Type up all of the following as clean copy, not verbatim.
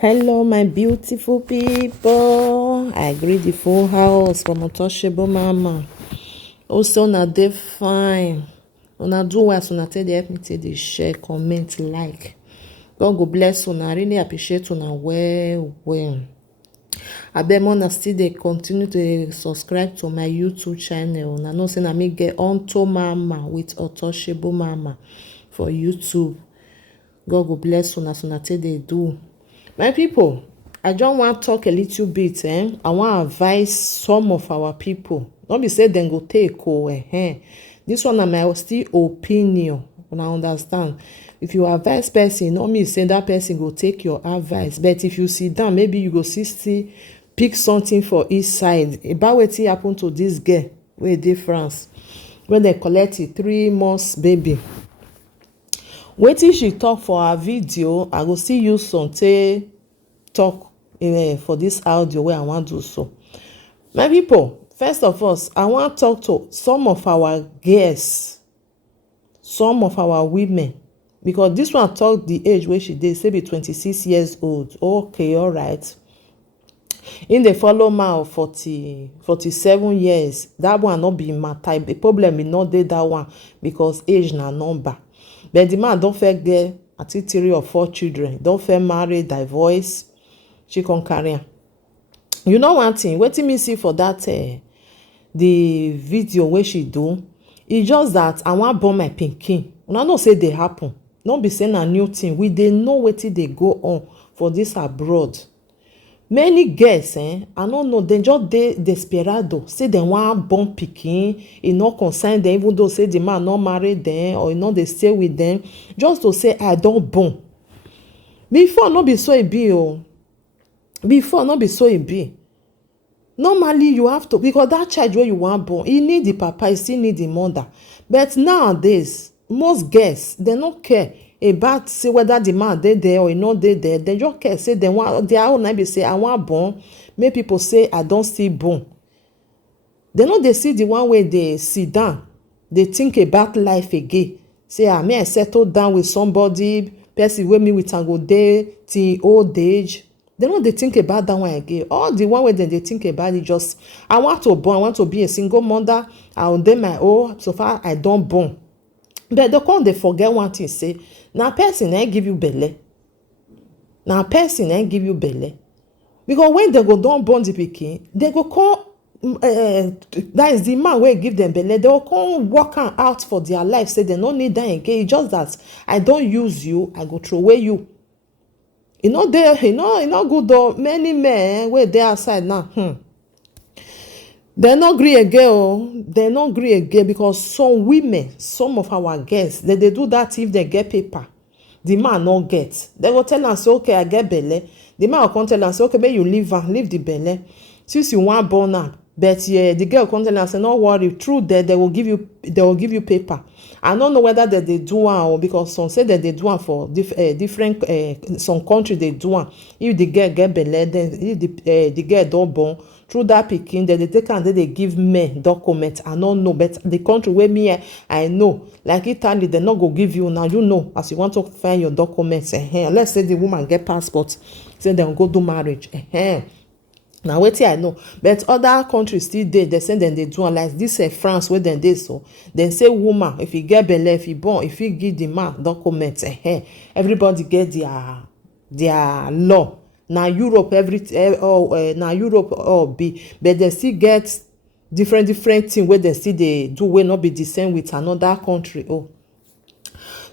Hello, my beautiful people. I greet the full house from Untouchable Mama. Also, na dey fine. Una do well, so una take dey help me take dey share, comment, like. God go bless una. I really appreciate una well, well. Abeg, una still dey continue to subscribe to my YouTube channel. Una know say na me get Unto Mama with Untouchable Mama for YouTube. God go bless una, so una take dey do. My people, I just want to talk a little bit. I want to advise some of our people. Not be say dem go take This one na my still opinion. Una understand? If you advise person, not mean say that person go take your advice. But if you sit down, maybe you go still pick something for each side. About wetin happen to this girl wey dey France when they collect 3 months baby. Wetin she talk for her video, I go still use some take talk for this audio wey I wan do so. My people, first of all, I wan talk to some of our girls, some of our women, because this one talk the age wey she dey, say be 26 years old. Okay, all right. In dey follow man of 47 years, that one no be matter. The problem is not dey that one because age na number. But the man don first get at least 3 or 4 children, don first marry, divorce, she come carry am. You know one thing, wetin me see for that the video wey she do, e just that I wan born my pikin. Una know say dey happen. No be say na new thing. We dey know wetin dey go on for this abroad. Many girls I no know, dem just dey desperado say dem wan born pikin. E no concern dem, even though say the man no marry dem or e no dey stay with dem, just to say I don born. Before no be so e be o. Before no be so e be. Normally you have to, because that child wey you wan born, e need the papa, e still need the mother. But nowadays, most girls dem no care about say whether the man dey there or e no dey there. Dem just care say dem wan, their own na be say I wan born, make people say I don still born. Dem no dey see the one wey dey sit down, dey think about life again. Say may I settle down with somebody, person wey me with am go dey till old age. Dem no dey think about that one again. All the one wey dem dey think about is just I want to born, I want to be a single mother, I will dey my own, so far I don born. But they come dey forget one thing, say na person give you belle. Na person give you belle. Because when they go don born the pikin, they go come that is the man wey give them belle, they go come work am out for their life, say they no need that again. It's just that I don use you, I go throw away you. E no dey, e no good though. Many men wey dey outside now, they no gree again o. They no gree again because some women, some of our girls, they do that if they get paper. The man no get. They go tell am say, okay, I get belle. The man will come tell am say, okay, make you leave am, leave the belle. Since you wan born am, but the girl come tell am say, no worry, through that they will give you paper. I don't know whether that they do am or because some say that they do am for different some country they do am. If the girl get belle, then if the girl don born, through that pikin, then they take am, they give men document. I don't know, but the country where me I know, like Italy, they not go give you now. You know, as you want to find your documents. Let's say the woman get passport, say they go do marriage. Now wetin I know, but other countries still dey. They say dem dey do am like this France wey dem dey so. Dem say woman if e get belle, if e born, if e give the man documents. Everybody get their law. Na Europe na Europe all be, but they still get different thing wey dem still dey do wey no be the same with another country.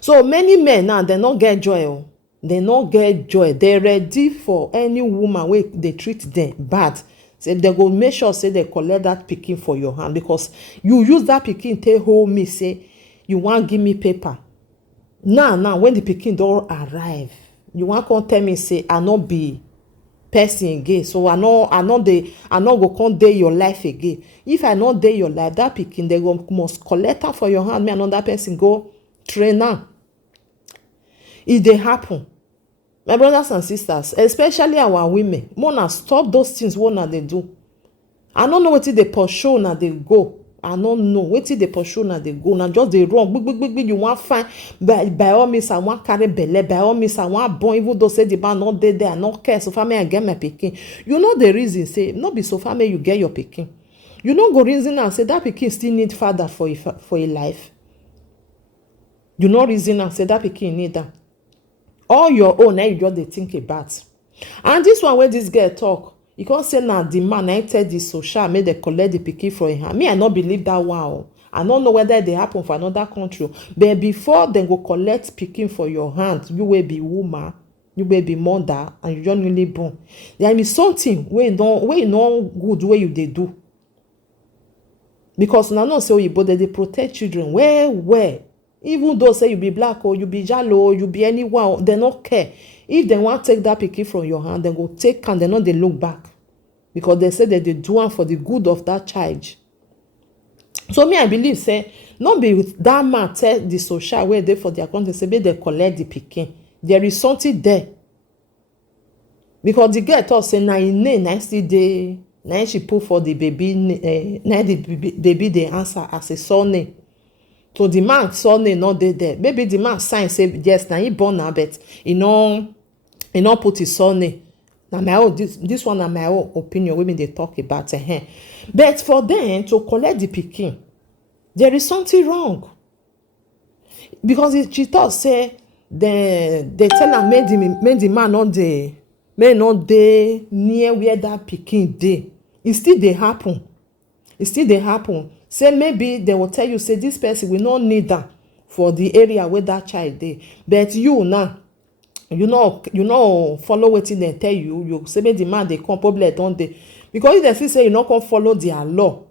So many men now dem no get joy. They no get joy. They ready for any woman wey they treat them bad. Say they go make sure say they collect that pikin for your hand, because you use that pikin take hold me, say you want give me paper. Now when the pikin don arrive, you want come tell me say I no be person again, so I no go come dey your life again. If I no dey your life, that pikin they go must collect am for your hand. Me another person go train am. It dey happen. My brothers and sisters, especially our women, mona stop those things wey una dey do. I no know wetin dey pursue una dey go. I no know wetin dey pursue na dey go na just dey run gbigbigbigbi. You wan find by all means I wan carry belle, by all means I wan born, even though say the man no dey there, I no care, so far me I get my pikin. You know the reason say no be so far me you get your pikin. You no go reason am say that pikin still need father for a life. You no reason am say that pikin need am. All your own na you just dey think about. And this one wey this girl talk, e come say na the man na tell the social make dem collect the pikin from him hand. Me I no believe that one o. I no know whether e dey happen for another country, but before dem go collect pikin for your hand, you wey be woman, you wey be mother, and you just newly born, there be something wey no good wey you dey do. Because una know say oyibo dey protect children well. Even though say you be black or you be jalo or you be anyone, they no care. If they want take that pikin from your hand, they go take and they no dey look back. Because they say that they do am for the good of that child. So me, I believe say not be with that man tell the social where they for their country say they collect the pikin. There is something there. Because the girl thought say na im name na still dey, na she put for the baby, na the baby dey answer as a surname. So the man surname not there. Maybe the man sign say yes, na he born now, but he no put his surname. Now my own this one na my own opinion. Women they talk about but for them to collect the pikin, there is something wrong. Because she thought say they tell her make the man not dey near where that pikin dey. It still dey happen. Say maybe they will tell you say this person will not need that for the area where that child dey. But you now, you know follow wetin dem tell you. You say make the man dey come, probably don dey. Because if dem see say you no come follow their law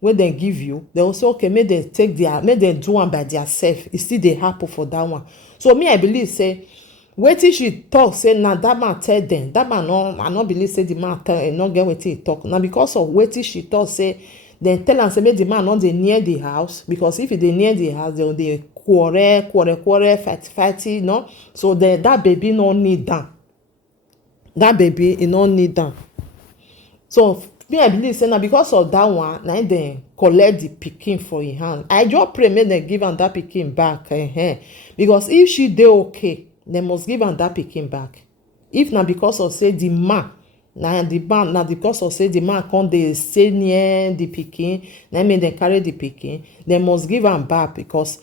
wey dem give you, they will say okay, make dem do am by themselves. It still dey happen for that one. So me I believe say wetin she talk say na that man tell dem. That man I no believe say the man tell no get wetin he talk. Na because of wetin she talk say dem tell am say make the man no dey near the house. Because if he dey near the house, they dey quarrel, fight, you know. So that baby no need am. That baby he no need am. So me I believe say na because of that one na dem collect the pikin for him hand. I just pray make dem give am that pikin back. Because if she dey okay, dem must give am that pikin back. If na because of say the man na because of say the man come dey stay near the pikin, na make dem carry the pikin, dem must give am back. Because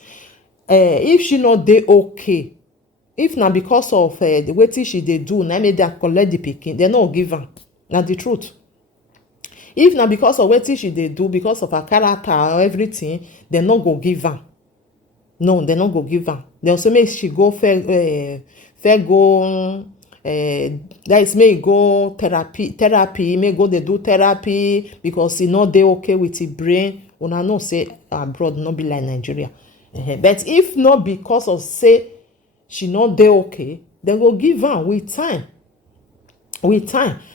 if she no dey okay, if na because of the wetin she dey do na make dem collect the pikin, dem no give am. Na the truth. If na because of wetin she dey do, because of her character or everything, dem no go give am. No, dem no go give am. Dem say make she go fair go that is make go therapy, make go dey do therapy because e no dey okay with e brain. Una know say abroad no be like Nigeria. But if not because of say she no dey okay, dem go give am with time.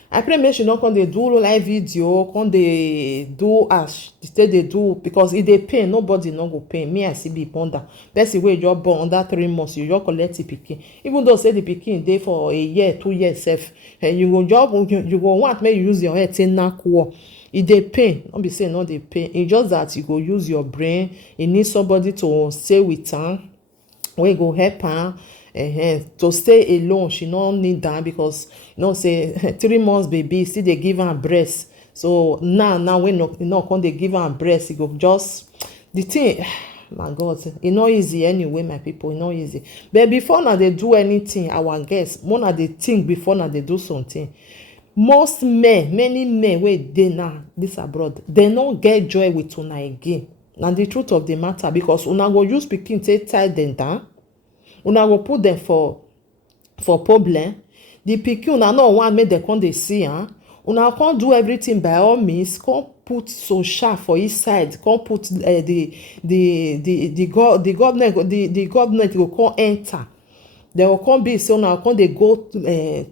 I pray make she no come dey do live video, come dey do as she say dey do, because e dey pain. Nobody no go pain. Me I see be wonder. Person wey just born under 3 months, you just collect the pikin. Even though say the pikin dey for a year, 2 years sef, you go want make you use your head take knack wall. E dey pain. No be say no dey pain. E just that you go use your brain. You need somebody to stay with am, wey go help am. To stay alone, she no need that, because you know say 3 months baby still dey give am breast. So now when no come dey give am breast, e go just the thing. My God, e no easy anyway, my people. E no easy. But before na dey do anything, our guests, more na dey think before na dey do something. Most men, many men wey dey now this abroad, they no get joy with una again. Na the truth of the matter, because una go use pikin take tie dem down. Una go put them for problem. The pikin una no want make dem come dey see am. Una come do everything by all means. Come put social for each side. Come put the government go come enter. They will come be say una come dey go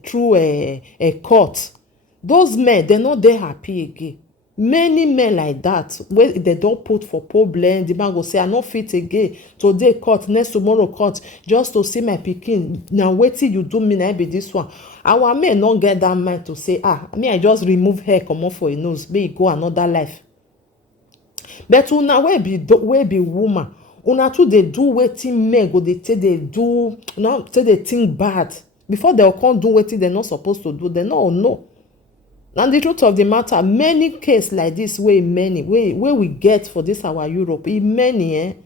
through a court. Those men, they no dey happy again. Many men like that, wey they don put for problem, the man go say I no fit again. Today court, next tomorrow court, just to see my pikin. Now wetin you do me na be this one. Our men no get that mind to say me I just remove hair comot for a nose, make e go another life. But una wey be woman, una too dey do wetin men go dey take dey do, take dey think bad before dem come do wetin dem no suppose to do. Dem no know. And the truth of the matter, many case like this wey we get for this our Europe, many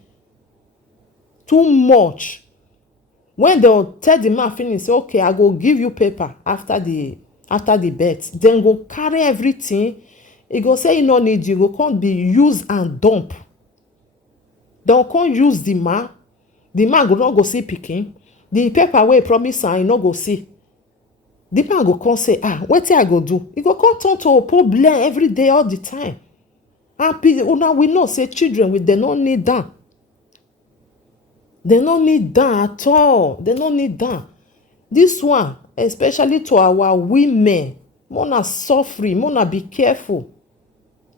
too much. When they'll tell the man finish, say, okay, I go give you paper after the birth, then go carry everything. He go say he no need you, go come be use and dump. They'll come use the man go not go see pikin. The paper wey promise am, he no go see. The man go come say, wetin I go do? He go come turn to problem every day, all the time. And now we know say children with they no need that. They no need that at all. They no need that. This one, especially to our women, mona suffering, mona be careful.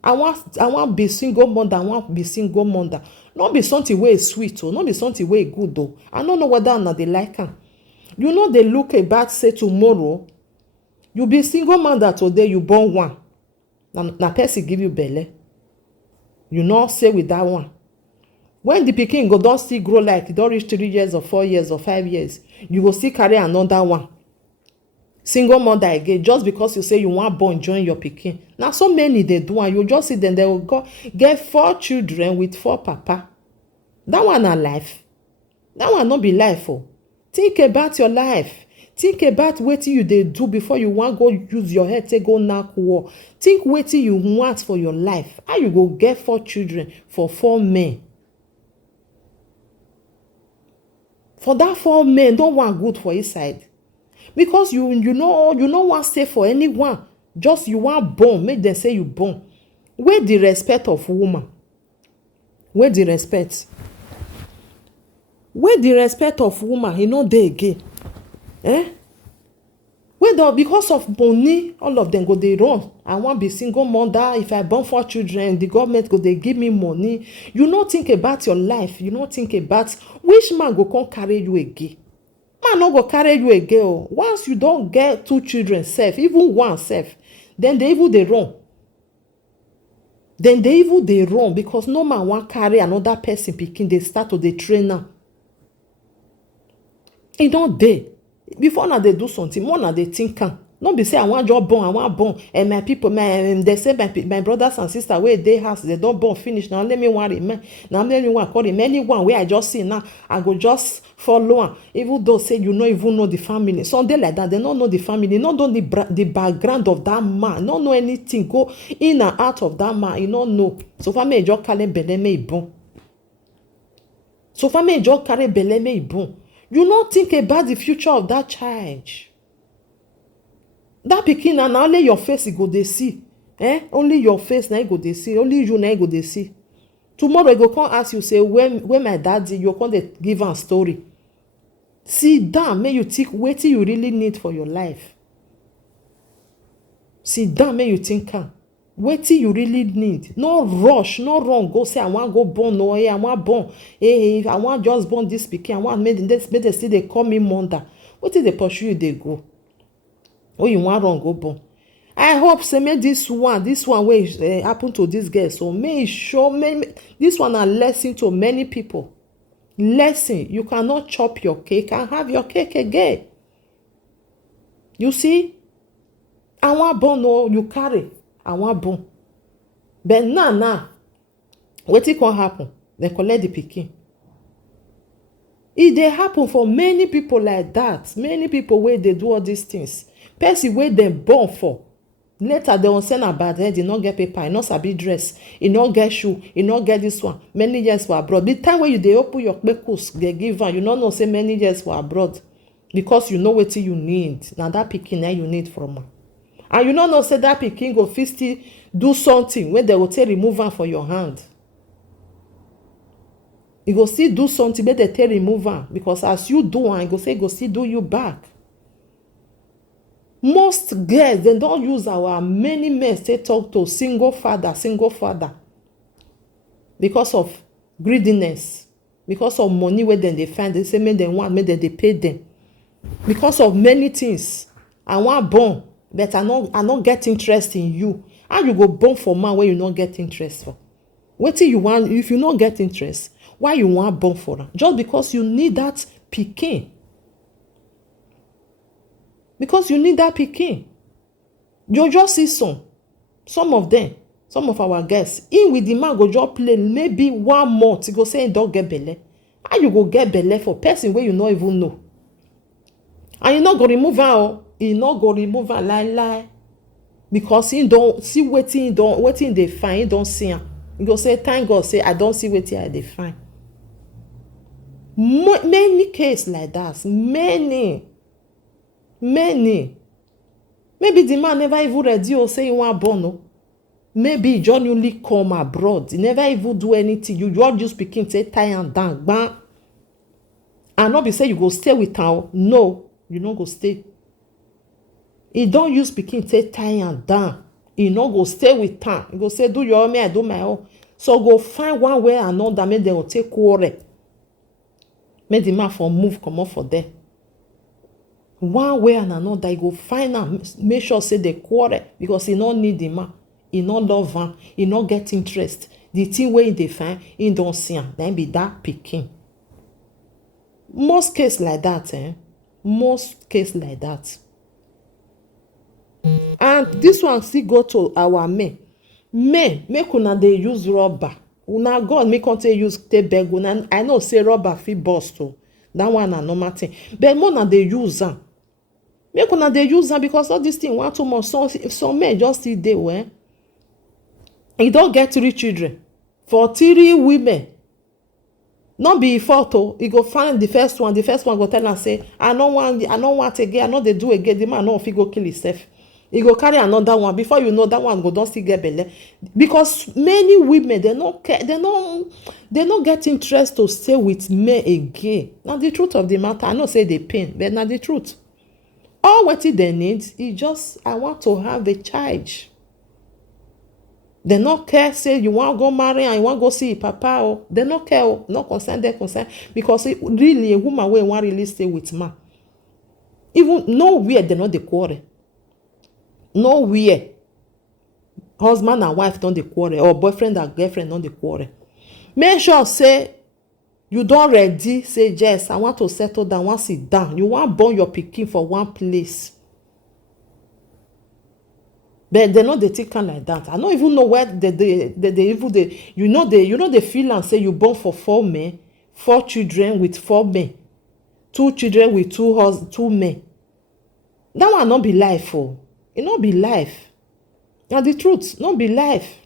I want be single mother. I want be single mother. Not be something way sweet, or not be something way good though. I don't know whether or not they like her. You know they look about say tomorrow, you be single mother today, you born one. Na person give you belle. You know say with that one. When the pikin go don't still grow like it don't reach 3 years or 4 years or 5 years, you go still carry another one. Single mother again, just because you say you want born join your pikin. Now so many they do, and you just see them, they will go get 4 children with 4 papa. That one na life. That one not be life. Oh. Think about your life. Think about what you they do before you want go use your head to go knock war. Think what you want for your life. How you go get 4 children for 4 men? For that 4 men, don't want good for his side. Because you know want stay for anyone. Just you want born. Make them say you born. Where the respect of woman? Where the respect? Where the respect of woman? You know they again. Because of money, all of them go they run. I want be single mother. If I born 4 children, the government go they give me money. You not think about your life. You not think about which man go come carry you again. Man no go carry you again. Once you don't get 2 children safe, even one safe, then they even they run. Then they even they run because no man want carry another person picking. They start to the trainer. It don't they. Before now they do something, more now they think. Not be say I want born, and my people, they say my brothers and sisters where they house they don't born finish. Now let me want remain. Now let me want call him anyone where I just see now. I go just follow on. Even though say you know even know the family, something like that. They don't know the family, not know the background of that man, not know anything. Go in and out of that man, you don't know. So far me just carry belle me bon. So far me just carry belle me bon. You not think about the future of that child. That pikin and only your face you go they see. Only your face now go they see. Only you now go they see. Tomorrow you go come ask you say when my daddy you come they give a story. Sit down, may you think what you really need for your life. Sit down, may you think what you really need. No rush, no run. Go say I want go born. No, I want born. Hey, I want just born this pikin. I want make they see they call me mother. What is they pursue you? They go. Oh, you want run go born. I hope say make this one where happen to this girl. So may show this one a lesson to many people. Lesson, you cannot chop your cake and have your cake again. You see, I want born. No, you carry. I want born. But now, what it can happen? They collect the pikin. It dey happen for many people like that. Many people where they do all these things. Person where they born for. Later they will send a bad head. He not get paper. He not sabi dress. He not get shoe. He not get this one. Many years for abroad. The time when you they open your kpekus, they give one. You not know say many years for abroad because you know what you need. Now that pikin now you need from her. And you don't know say that pikin go fit still do something when they will take remove am for your hand. You go still do something when they take remove am because as you do am, you go say go still do you back. Most girls they don't use our many men say talk to single father because of greediness, because of money where then they find. They say make them want, make them they pay them because of many things. I want born. But I not get interest in you. How you go born for man where you not get interest for? Wetin you want? If you no get interest, why you wan born for am? Just because you need that pikin. Because you need that pikin. You just see some of them, some of our guests, in with the man go just play maybe 1 month, he go say he don get belle. How you go get belle for person wey you no even know? And you no go remove am, he no go remove am lie. Because he don see wetin dey find, he don see am. He go say, thank God, say I don see wetin I dey find. Many cases like that, many. Maybe the man never even ready or say he wan born o. Maybe he just newly come abroad, he never even do anything. You just pikin say tie am down gbam. And not be say you go stay with am. No, you no go stay. He don use pikin say tie am down. He no go stay with am. He go say do your own, I do my own. So go find one way or another, make dem go take quarrel. Make the man for move comot for there. One way and another, he go find am, make sure say they quarrel, because he no need the man, he no love am, he no get interest. The thing wey he dey find, he don see am. Then be that pikin. Most case like that, most case like that. And this one still go to our men. Men, make una dey use rubber. Una God make una use take beg una. I know say rubber fit burst o. That one na normal thing. But more na dey use am. Make una dey use am, because all this thing want too much. Some men just still dey well. He don get 3 children for 3 women. Not be fault o. He go find the first one. The first one go tell am say, I no want again. I no dey do again. The man no fit go kill himself. He go carry another one. Before you know, that one go don still get belle. Because many women, they no get interest to stay with men again. Now the truth of the matter, I know say they pain, but na the truth. All wetin they need is just, I want to have a child. They no care say you want go marry and you want go see papa o. They no care o. No concern, they concern. Because really a woman wey wan really stay with man, even nowhere they no dey quarrel. Nowhere husband and wife don dey quarrel, or boyfriend and girlfriend don dey quarrel. Make sure say you don ready, say yes, I want to settle down, I wan sit down. You wan born your pikin for one place. But they no dey think am like that. I no even know where they even dey. You know they feel and say you born for 4 men, 4 children with 4 men, 2 children with 2 men. That one no be life o. It no be life. Na the truth, no be life.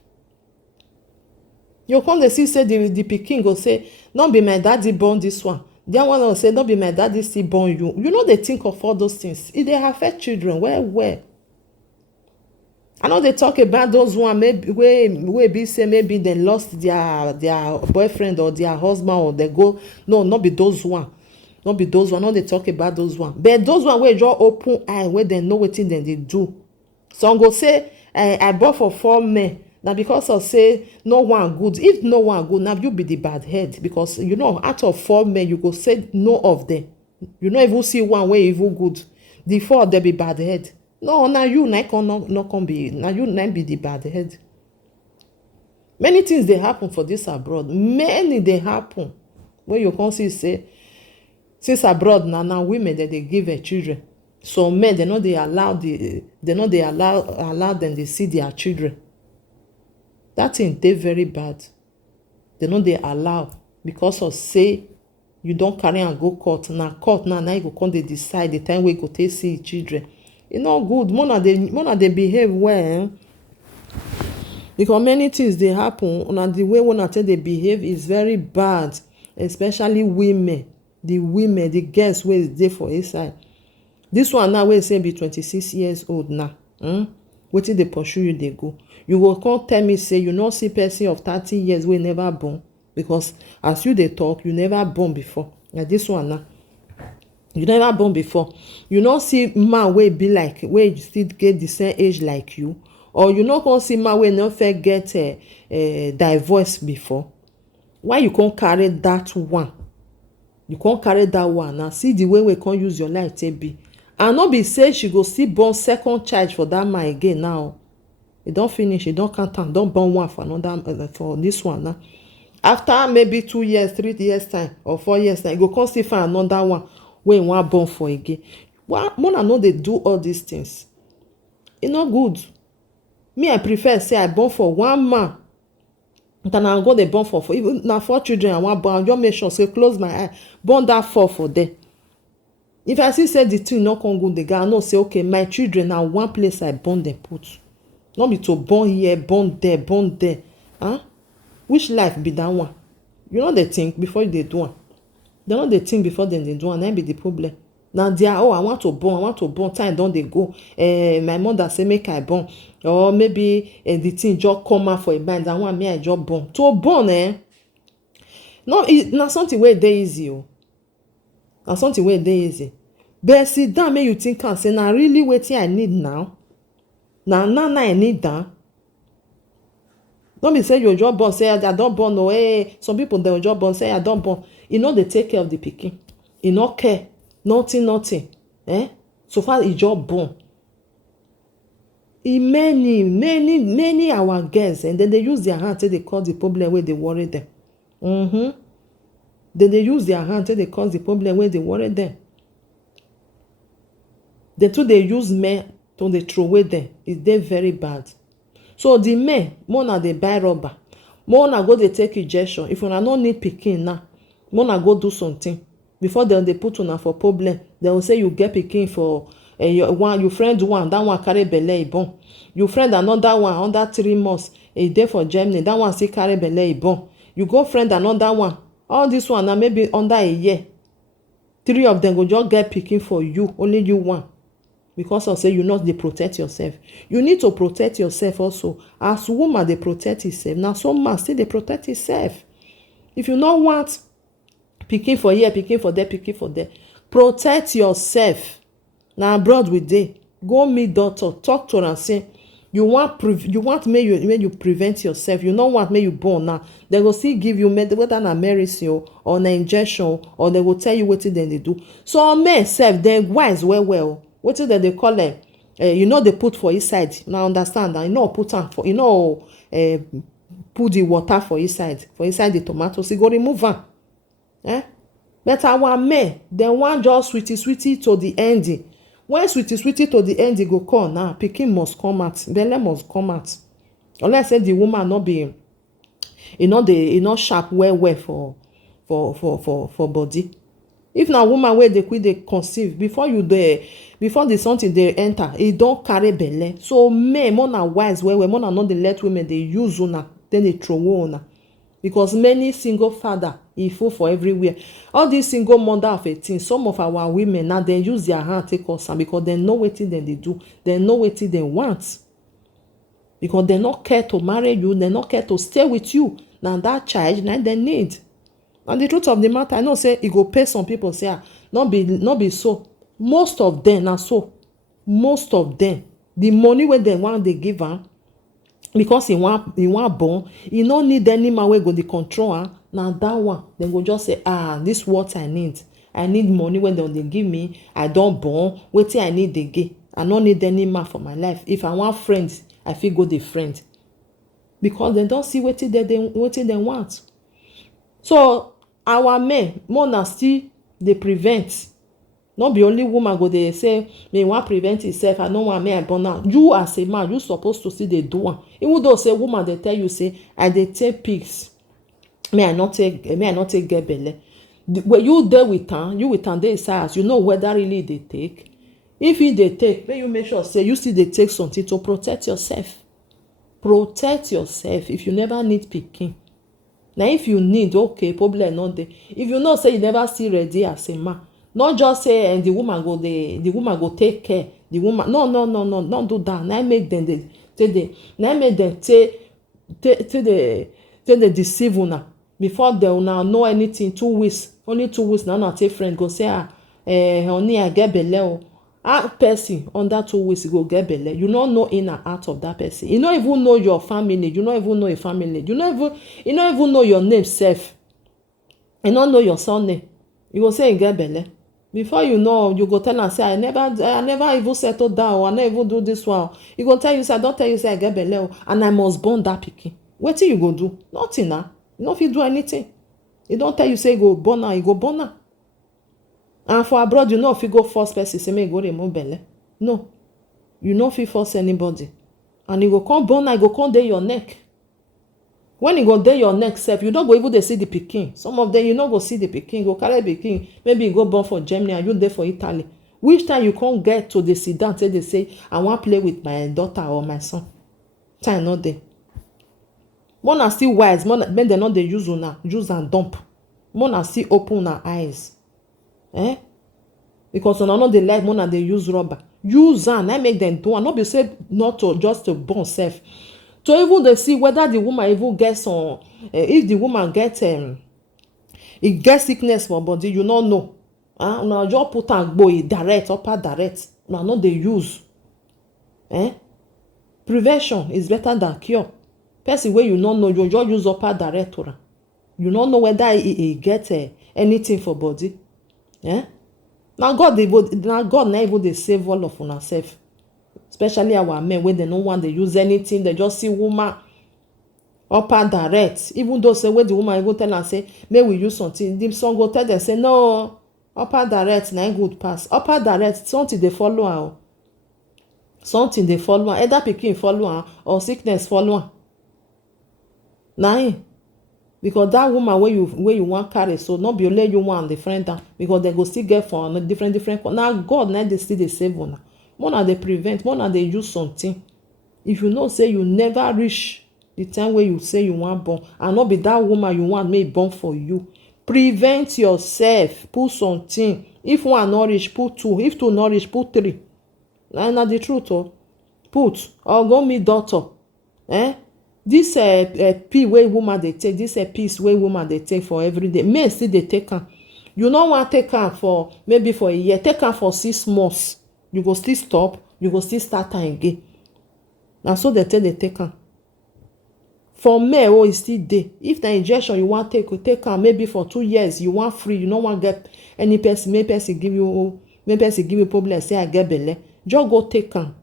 You come dey see say the pikin go say, no be my daddy born this one. That one will say, no be my daddy still born you. You know they think of all those things. It dey affect children well. I know they talk about those one maybe wey be say maybe they lost their boyfriend or their husband, or they go. No, not be those one. Not be those one. No, they talk about those one. But those one wey just open eye, where they know wetin dem dey do. Some go say, I bought for 4 men. Now because of say no one good. If no one good, now you be the bad head. Because you know, out of 4 men, you go say no of them. You no even see one way even good. The 4 they be bad head. No, now you not can be. Now you not be the bad head. Many things they happen for this abroad. Many they happen. When you can see say, since abroad now women that they give their children. So men they know they allow them to see their children. That thing they very bad. They know they allow, because of say you don't carry and go court. Now you go come they decide the time we go take see children. It's not good. More they behave well. Because many things they happen, and the way when I tell they behave is very bad. Especially women. The girls where is there for inside. This one now wey say be 26 years old now. Wetin dey pursue you dey go. You go come tell me say you no see person of 30 years wey never born, because as you dey talk, you never born before. Like this one now, you never born before. You no see man wey be like, wey still get the same age like you, or you no come see man wey no fit get divorce before. Why you can't carry that one? You can't carry that one now. See the way we can't use your life take be. And not be say she go still born second child for that man again now. e don finish, e don count am, don born one for another for this one now. After maybe 2 years 3 years time or 4 years time, e go come still find another one wey e wan born for again. Mona no dey do all these things. E no good. Me, I prefer say I born for one man than I go dey born for even na 4 children I wan born. I just make sure say close my eye, born that 4 for them. If I see say the thing no come good again, I know say okay, my children na one place I born them put. No be to born here, born there, born there. Huh? Which life be that one? You know they think before they do one. They know they think before then they do one. That be the problem. Now they are, oh, I want to born. Time don't they go? My mother say make I born, or maybe the thing just come out for a mind. That one me I just born. To born, no, it's not something where they easy. Oh, na something where they easy. But sit down, make you think and say, now really wetin I need now. Now I need that. Don't be say you just born, say I don't born. No, hey, some people they just born, say I don't born. You know they take care of the pikin. You no care, nothing. So far he just born. Many our girls, and then they use their hand till they cause the problem where they worry them. Then they use their hand till they cause the problem where they worry them. The two they use men to they throw away them. It's they very bad. So the men, more na they buy rubber, more na go they take injection. If una no need pikin now, more na go do something. Before they put una for problem, they will say you get pikin for your friend one, that one carry belle e born. You friend another one under 3 months, a day for Germany, that one still carry belle e born. You go friend another one, all this one now maybe under a year. 3 of them go just get pikin for you, only you one. Because of say you not dey protect yourself. You need to protect yourself also. As woman they protect himself. Now some man still they protect himself. If you not want pikin for here, pikin for there, protect yourself. Now abroad with day, go meet doctor, talk to her and say you want make you prevent yourself. You don't want make you born now. They go still give you whether na medicine or an injection, or they will tell you what then they do. So men self then wise well. What is that they call them? They put for inside. Now understand that put am for put the water for inside the tomatoes. You go remove am. But our men, they want just sweetie to the ending. When sweetie to the end, go come now. Pikin must come out. Belle must come out. Unless say the woman not be, not sharp well for body. If na woman wey dey quick dey conceive before the something dey enter, e don carry belle. So men more na wise well more na not dey let women dey use una then dey throw una, because many single father e full for everywhere. All these single mother of 18, some of our women now dem use their hand take us am because dem know wetin dem dey do, dem know wetin dem want, because dem no care to marry you, dem no care to stay with you. Na that child na dem need. And the truth of the matter, I know say e go pay some people say not be so. Most of them na so. Most of them, the money wey dem want dey give am because he want born, he no need any man wey go dey control am. Na that one dem go just say this what I need. I need money wey dem dey give me. I don born, wetin I need again. I no need any man for my life. If I want friends, I fit go dey friend, because dem don see wetin dem want. So our men more na still dey prevent. Not be only woman go dey say me wan prevent himself, I no want me I born now. You as a man, you supposed to see dey do am. Even though say woman dey tell you say I dey take pills, me I not take get belle. When you dey with am, you with am dey inside, you know whether really dey take. If you dey take, make you make sure say you still dey take something to protect yourself. Protect yourself. If you never need pikin, now if you need, okay, problem not there. If you know say you never still ready as a man, not just say and the woman go take care. The woman no, don't do that. Now make them they deceive una before they una know anything. 2 weeks, only 2 weeks now take friend go say honey I get belle. Person under 2 weeks go get belle. You don't know in and out of that person. You don't even know your family. You don't even know your family. You don't even know your name self. You don't know your surname. You go say you get belle. Before you know, you go tell am say I never even settle down, I never even do this one. He go tell you say I don tell you say I get belle and I must born that pikin. Wetin you go do? Nothing na. You no fit do anything. He don tell you say you go born am, you go born am. And for abroad, you no fit go force person say make you go remove belle. No, you no fit force anybody. And you go come born am, you go come dey your neck. When you go dey your neck sef, you no go even dey see the pikin. Some of them you no go see the pikin, go carry pikin, maybe you go born for Germany and you dey for Italy. Which time you come get to dey sit down say dey say I wan play with my daughter or my son? Time no dey. Una still wise, make dem no dey use una use and dump. Una still open una eyes. Because una no dey like una dey use rubber. Use am, na make dem do am. No be say not to just to born sef. To even dey see whether the woman even get some, if the woman get e get sickness for body, you no know. Una just put am go direct, upper direct. Una no dey use. Prevention is better than cure. Person wey you no know, you just use upper direct to am. You no know whether e get anything for body. Na God na even dey save all of una sef. Especially our men wey dem no wan dey use anything, dem just see woman upper direct. Even though say wey the woman even tell am say make we use something, the son go tell dem say no, upper direct na good pass. Upper direct, something dey follow am. Something dey follow am. Either pikin follow am or sickness follow am. Na him. Because that woman wey you wan carry, so no be only you wan dey friend am, because dem go still get for different. Na God na dey still dey save una. Una dey prevent, una dey use something. If you know say you never reach the time wey you say you wan born, and no be that woman you want make born for you, prevent yourself. Put something. If one no reach, put two. If two no reach, put three. Na the truth put or go meet doctor. This pill wey woman dey take, this pills wey woman dey take for everyday, men still dey take am. You no wan take am for maybe for a year, take am for 6 months. You go still stop, you go still start am again. Na so dey take am. For men e still dey. If na injection you wan take am maybe for 2 years, you wan free, you no wan get any person, make person give you problem say I get belle, just go take am.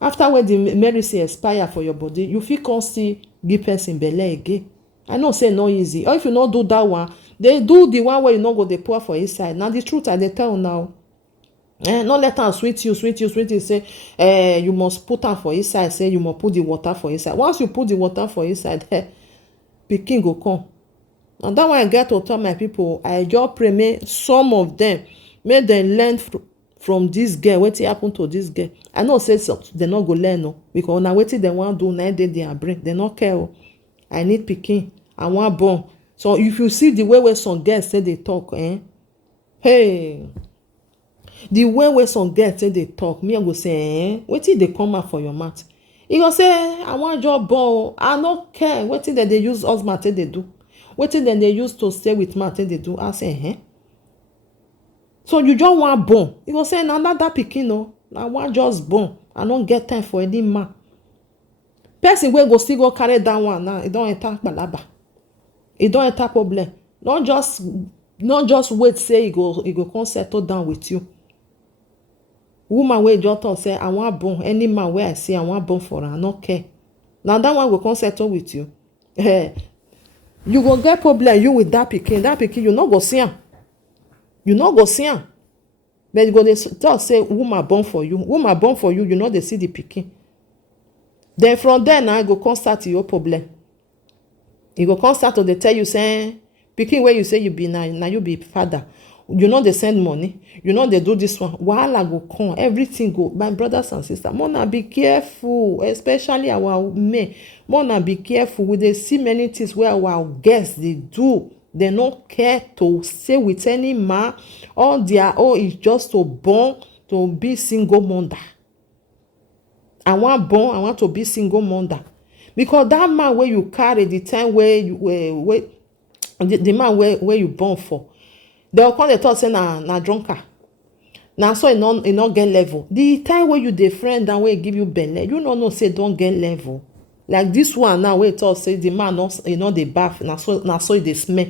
After when the medicine expire for your body, you fit come still give person belle again. I know say no easy. Or if you no do that one, they do the one where you no go dey pour for inside. Na the truth I dey tell now. No let am sweet you say you must put am for inside, say you must put the water for inside. Once you put the water for inside, pikin go come. And that one I get to tell my people, I just pray make some of them make dem learn from this girl. Wetin happen to this girl? I know say dem no go learn because na wetin dem wan do na dey their brain. Dem no care. I need pikin, I wan born. So if you see the way some girls say they talk, hey, the way some girls say they talk, me I go say, wetin dey come out for your mouth? You go say I wan just born. I no care wetin dem dey use husband take dey do, wetin dem dey use to stay with man take dey do. I say so you just wan born. You go say na that pikin na wan just born. I no get time for any man. Person wey go still go carry that one now, e don enter palaba, e don enter problem. Not just wait say e go come settle down with you. Woman wey just talk say I wan born, any man wey I see I wan born for am, I no care. Now that one go come settle with you. You go get problem you with that pikin you no go see am. You no go see am. But you go dey talk say woman born for you, you no dey see the pikin. Then from there now, I go come start your problem. You go come start to dey tell you say pikin wey you say you be now you be father. You no dey send money, you no dey do this one. Wahala go come, everything go. My brothers and sisters, mona be careful, especially our men. Mona be careful. We dey see many things where our guests dey do. They no care to stay with any man. All their own is just to born, to be single mother. I want to be single mother. Because that man where you carry the time where the man where you born for, they'll come they talk say na drunker. Now so it not get level. The time where you the friend and where give you belle, you no say don't get level. Like this one now where talk say the man not the bath, na so they smell.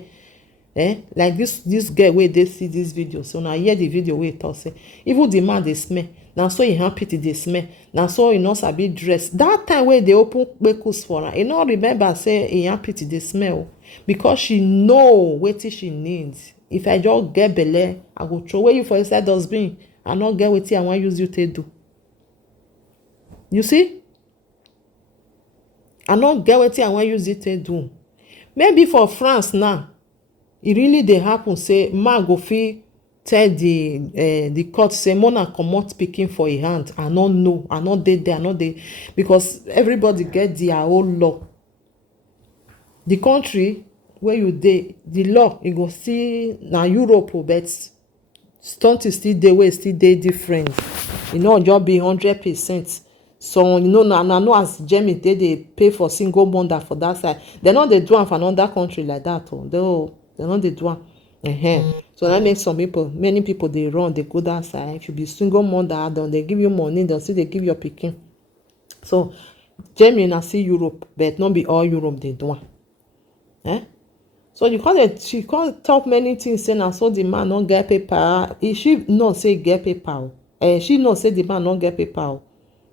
Like this girl wey dey see this video, so na hear the video wey talk say even the man dey smell na so e hand pity dey smell, na so e no sabi dress. That time wey dey open kpekus for am, e no remember say e hand pity dey smell, because she know wetin she need. If I just get belle, I go throw away you for inside dustbin. I no get wetin I wan use you take do. You see, I no get wetin I wan use you take do. Maybe for France now, e really dey happen say man go fit tell the court say mona comot pikin for e hand. I no know, I no dey there, I no dey, because everybody get their own law. The country where you dey, the law e go still na Europe, but something still dey wey still dey different. E no just be 100%. So you know, na know as Germany dey pay for single mother for that side. They no dey do am for another country like that. They no dey do am. So that makes many people dey run, dey go that side. If you be single mother, then they give you money, they still dey give your pikin. So Germany na still Europe, but not be all Europe dey do am. So she can't talk many things, say na so the man no get paper. She know say get paper. She know say the man no get paper,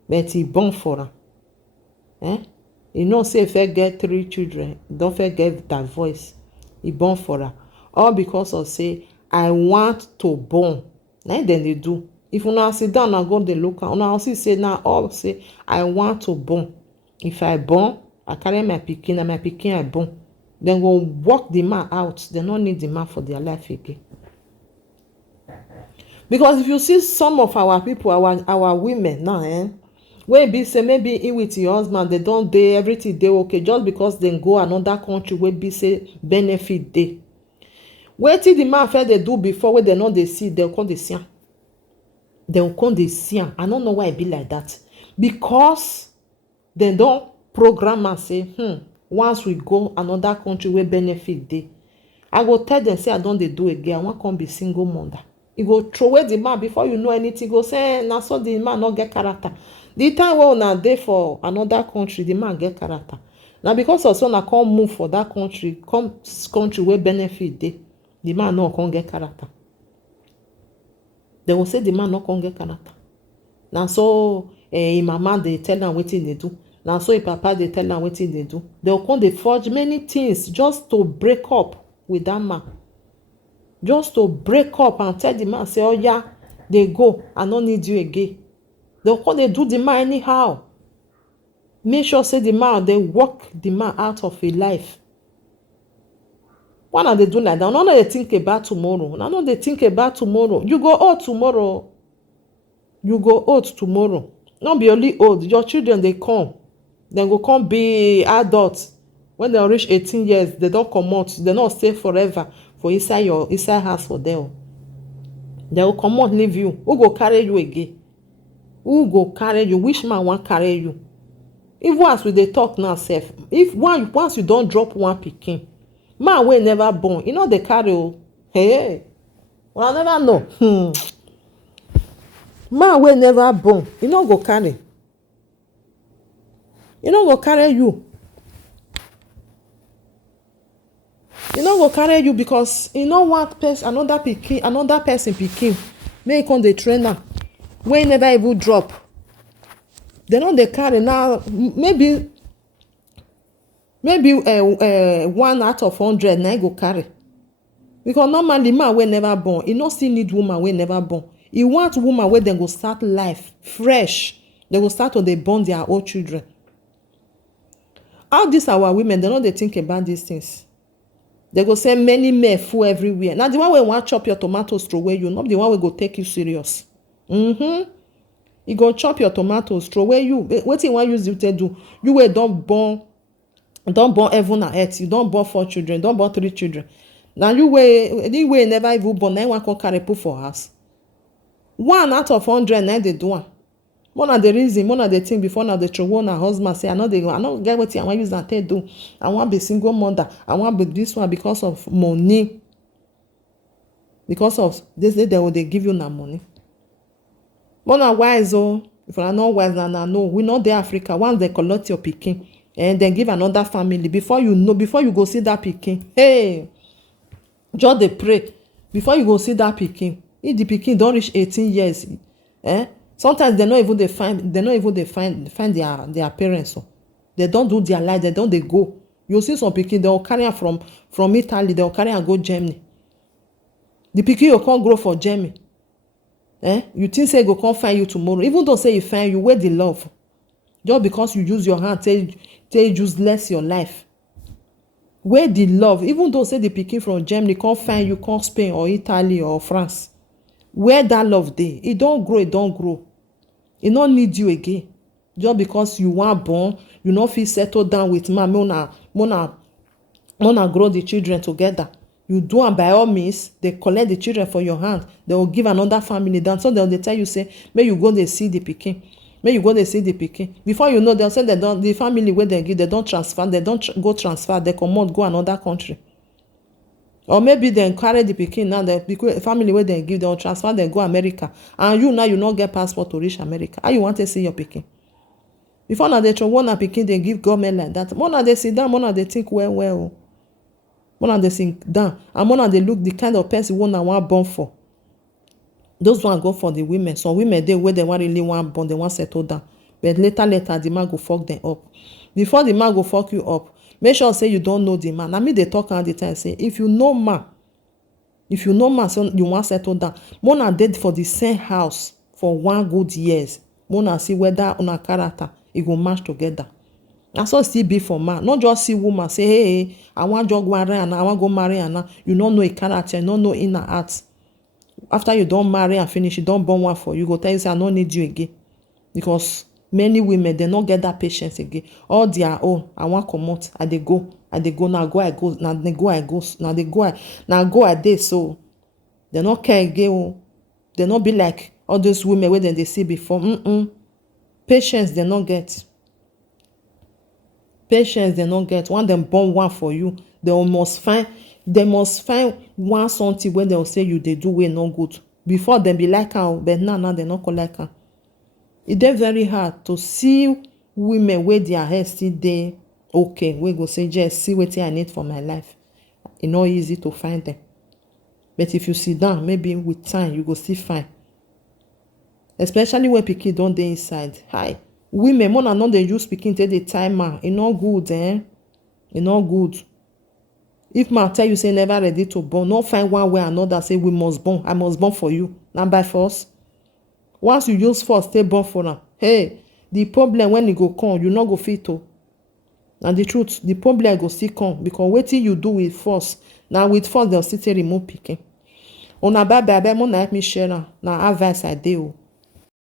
but he born for am. You know say if I get 3 children, don't forget that voice. He born for her. All because of say I want to born. Now then they do. If una sit down and go dey look, una see say now all say I want to born. If I born, I carry my pikin, and my pikin I born. Then go walk the man out. They don't need the man for their life again. Because if you see some of our people, our women now, wey be say maybe in with your husband, they don't dey everything dey okay, just because they go another country wey be say benefit dey. Wetin the man first dey do before, wey they no dey see, they come dey see am. They will come dey see am. I don't know why it be like that. Because they don program am say, once we go another country where benefit dey, I go tell them say I don dey do again, I wan come be single mother. You go throw away the man before you know anything. Go say na so the man no get character. The time wey una dey for another country, the man get character. Now because of so una come move for that country, come country where benefit dey, the man no come get character. They will say the man no come get character. Now so im mama dey tell am wetin dey do. Now so im papa dey tell am wetin dey do. They will come dey forge many things just to break up with that man. Just to break up and tell the man say, oh yeah, they go, I no need you again. They will come dey do the man anyhow. Make sure say the man, they walk the man out of a life. Why not they do like that? No, they think about tomorrow. No, they think about tomorrow. You go old tomorrow. You go old tomorrow. Not be only old. Your children, they come. They go come be adults. When they reach 18 years, they don't come out. They don't stay forever for inside house for them. They will come out, leave you. Who go carry you again? Who go carry you? Which man want carry you? Even as we dey talk now, sef, if once you don't drop one pikin, man wey never born, you know they carry o. Hey, well, I never know. Man wey never born, you no go carry. You no go carry you. You no go carry you because you no want another person pikin. Make come dey train am wey never even drop. They no dey carry now. Maybe 1 out of 100 na go carry. Because normally man wey never born, e no still need woman wey never born. E want woman wey dem go start life fresh. They go start to dey born their own children. How dis our women, they no dey think about these things. They go say many men full everywhere. Now the one wey wan chop your tomatoes throw away you, not the one wey go take you serious. You go chop your tomatoes throw away you. Wetin you wan use you take do? You wey don born heaven and earth. You don born 4 children, don born 3 children. Now you wey never even born, na wan come carry put for house. 1 out of 100 na dey do am. One of the reason, one of the thing before now, the throw her husband say, I no get wetin I wan use that take do. I wan be single mother. I wan be this one because of money. Because of this day they will they give you na money. But na wise oh. If you are not wise, na no. We know the Africa. Once they collect your pikin and then give another family, before you know, before you go see that pikin, hey, just dey pray before you go see that pikin. If the pikin don reach 18 years, sometimes dem no even dey find their parents. So they don do their life, they don dey go. You see some pikin, dem go carry am from Italy, dem go carry am go Germany. The pikin go come grow for Germany. You think say e go come find you tomorrow, even though say e find you, where the love? Just because you use your hand take useless your life. Where the love? Even though say the pikin from Germany come find you, come Spain or Italy or France, where that love dey? E don grow, e no need you again. Just because you wan born, you no fit settle down with man, make una grow the children together. You do am by all means, they collect the children for your hand, they will give another family down. So they tell you say make you go dey see the pikin, before you know, dem say the family wey dem give, they don transfer, they don go transfer, they comot go another country. Or maybe dem carry the pikin now, the family wey dem give, dem transfer dem go America, and you now you no get passport to reach America. How you want to see your pikin? Before na dey throw one pikin, dey give government like that. Una dey sit down, una dey think well. Una dey sit down, and una dey look the kind of person wey una wan born for. Those one go for the women. Some women dey wey dem wan really wan born, they wan settle down, but later the man go fuck them up. Before the man go fuck you up, make sure say you don know the man. Na me dey talk all the time say, if you know man, so you wan settle down, una dey for the same house for 1 good years, una see whether una character e go match together. Na so still be for man. Not just see woman say, hey, I wan just go marry and I wan go marry and you no know a character, you no know inner heart. After you don marry and finish, you don born one for you, go tell you say I no need you again. Because many women, they no get that patience again. All their own, I wan comot, I dey go, now go I go, now go I dey. So they no care again. They no be like all those women wey dem dey see before. Patience they no get. When dem born one for you, they must find one something when dem say you dey do wey no good. Before dem be like am, but now dem no go like am. E dey very hard to see women wey their head still dey okay, wey go say just see wetin I need for my life. E no easy to find them. But if you sit down, maybe with time you go still find. Especially when pikin don dey inside. Women, una no dey use pikin take dey tie man. E no good, e no good. If man tell you say never ready to born, no find one way or another say we must born, I must born for you. Na by force. Once you use force stay born for am, the problem when e go come, you no go fit to. Na the truth, the problem go still come, because wetin you do with force, na with force dem still take remove pikin. Una bye, una help me share am. Na advice I dey o.